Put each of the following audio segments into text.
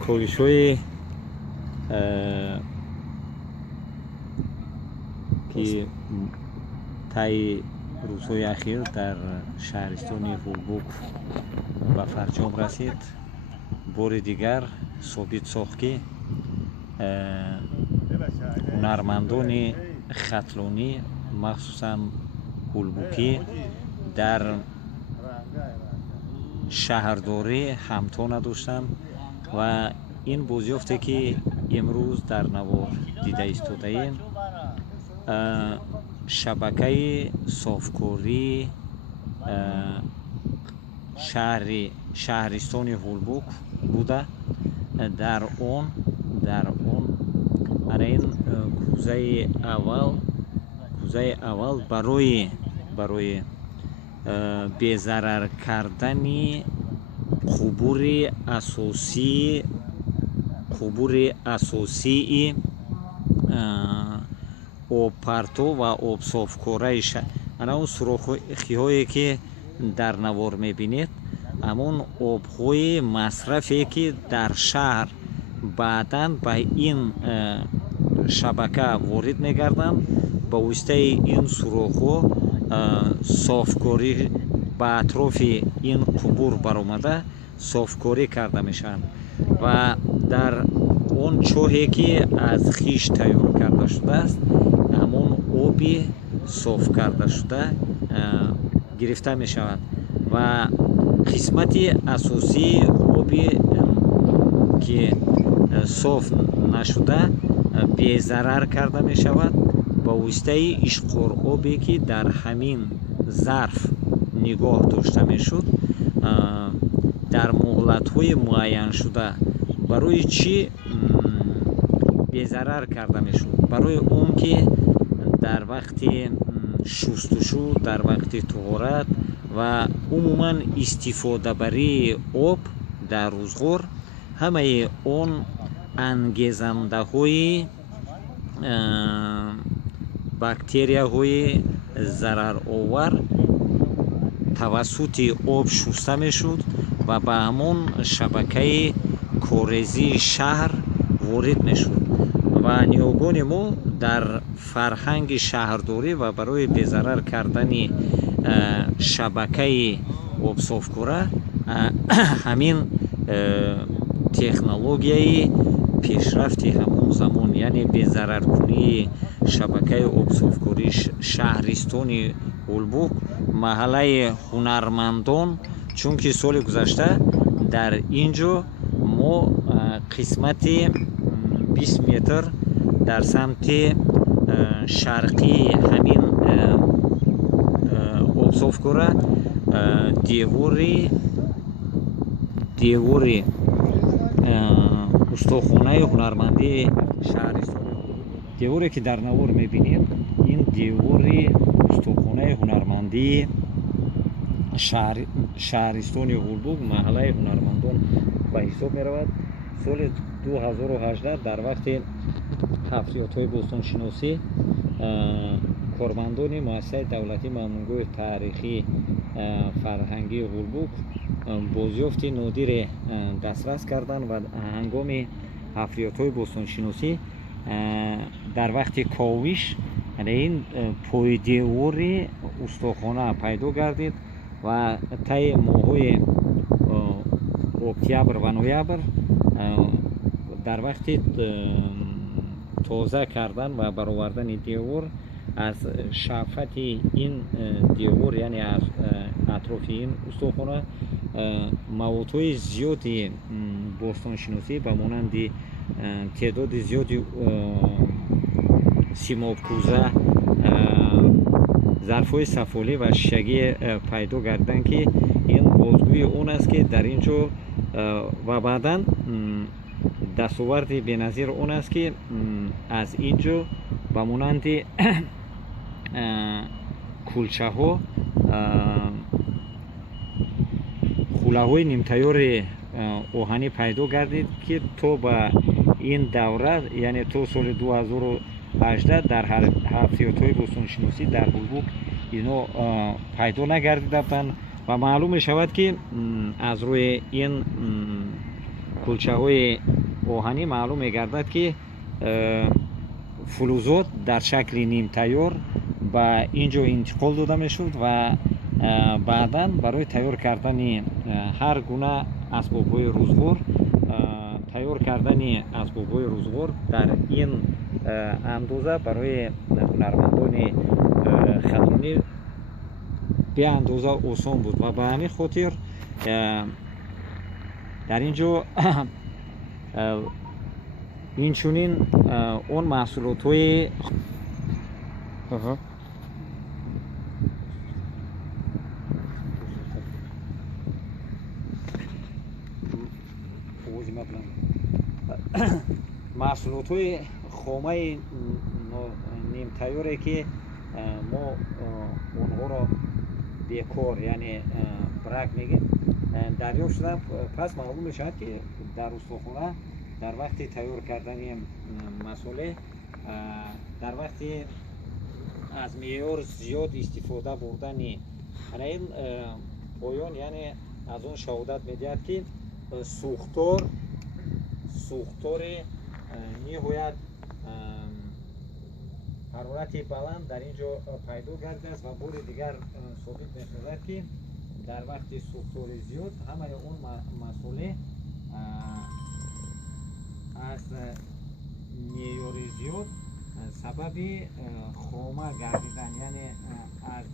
کویش‌های که طی روزهای اخیر در شهرستان هولبوک به فرجام رسید. بار دیگر ثابت ساخت که هنرمندان خطلانی مخصوصا هولبوکی در شهرداری همتا نداشتند و این بازیافته که امروز در نوار دیده ایستاده‌ایم شبکه صافکاری شهرستان هولبوک بوده. در اون این کوزه اول برای بی‌ضرر کردن قبور اساسی آب پرتو و آب صافکاری اون سوراخ‌هایی که در نوار می‌بینید همون آب‌های مصرفی که در شهر بعداً به این شبکه وارد می‌گردند. با واسطه این سوراخ‌ها صافکاری به اطراف این قبور برآمده صافکاری کرده میشن و در اون چاهی که از خیش تیار کرده شده است همون آبی صاف کرده شده گرفته می شود و قسمت اساسی آبی که صاف نشده بی‌ضرر کرده می شود با واسطه اشقار آبی که در همین ظرف نگاه داشته می شد در مهلت های معین شده. برای چی بی‌ضرر کرده می شد؟ برای اون که در وقت شستشو، در وقت طهارت و عموما استفاده برای آب در روزگار همه اون انگیزنده های باکتریا های ضرر آور توسط آب شسته می شد و به همون شبکه کاریزی شهر وارد می شد و نیاگان ما در فرهنگ شهرداری و برای بی‌ضرر کردن شبکه آب صافکاری همین تکنولوژیای پیشرفتی همون زمان یعنی بی‌ضرر کنی شبکه آب صافکاری شهرستان هولبوک محله هنرمندان، چون که سال گذشته در اینجا ما قسمت 20 متر در سمت شرقی همین آب صافکاری دیواری استخانه هنرمندی شهرستان دیواری که در نوار میبینید این دیواری استخانه هنرمندی شهرستان هولبوک محله هنرمندان به حساب می رود. سال 2018 در وقت تفریحات‌های باستانشناسی کارمندان مؤسسه دولتی مامورگوی تاریخی فرهنگی هولبوک بازیافت نادر دسترس کردند و هنگام تفریحات‌های باستانشناسی در وقت کاوش این پای دیوار استخانه پیدا گردید و طی ماه‌های اکتبر و نوامبر در وقت تازه کردن و برآوردن دیوار از شفت این دیوار یعنی از اطراف این استخانه موادهای زیادی باستانشناسی به مانند تعداد زیادی سیماب کوزه، ظرف‌های سفالی و شیشه پیدا گردن که این بازگوی اون است که در اینجا و بعداً دستاورد بی‌نظیر اون است که از اینجا به مانند کلچه ها خوله های نیمتیار آهنی پیدا گردید که تا به این دوره یعنی تا سال 2018 در تفریحات‌های باستانشناسی در هولبوک اینا پیدا نگردیده بودند و معلوم می شود که از روی این кулчаҳои оҳанӣ маълум мегардад ки фулузот дар шакли нимтайёр ба ин ҷо интиқол дода мешуд ва баъдан барои тайёр кардани ҳар гуна асбобҳои рӯзгор, тайёр кардани асбобҳои рӯзгор дар ин андоза барои ҳунармандони хатонӣ беандоза осон буд ва ба ҳамин хотир дар ин ҷо инчунин он маҳсулотҳои маҳсулотҳои хомаи нимтайёре ки мо онҳоро бекор, яъне брак мегӯем, дарёфт шуда. Пас маълум мешавад ки дар устохона дар вақти тайёр кардани масолеҳ, дар вақти аз меъёр зиёд истифода бурдани ана ин поён, яъне аз он шаҳодат медиҳад ки сӯхтори ниҳоят ҳарорати баланд дар ин ҷо пайдо гардидааст ва бори дигар собит мешавад ки дар вақти сӯхтори зиёд ҳамаи он масолеҳ аз меъёри зиёд сабаби хома гардидан, яъне аз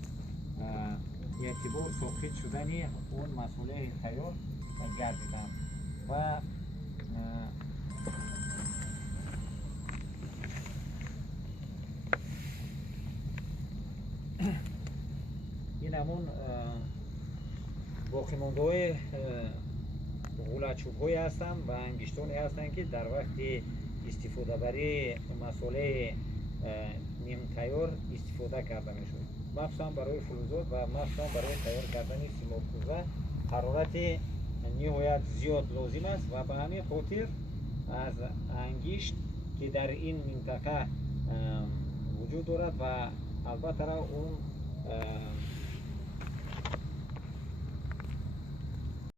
эътибор соқит шудани он масолеҳи тайёр гардиданд ва ин ҳамон боқимондаҳои ғулачӯбҳое ҳастанд ва ангиштоне ҳастанд ки дар вақти истифодабарии масолеҳи нимтайёр истифода карда мешуд. махсусан барои фулузот ва махсусан барои тайёр кардани симобкӯза ҳарорати ниҳоят зиёд лозим аст ва ба ҳамин хотир аз ангишт ки дар ин минтақа вуҷуд дорад ва албатта он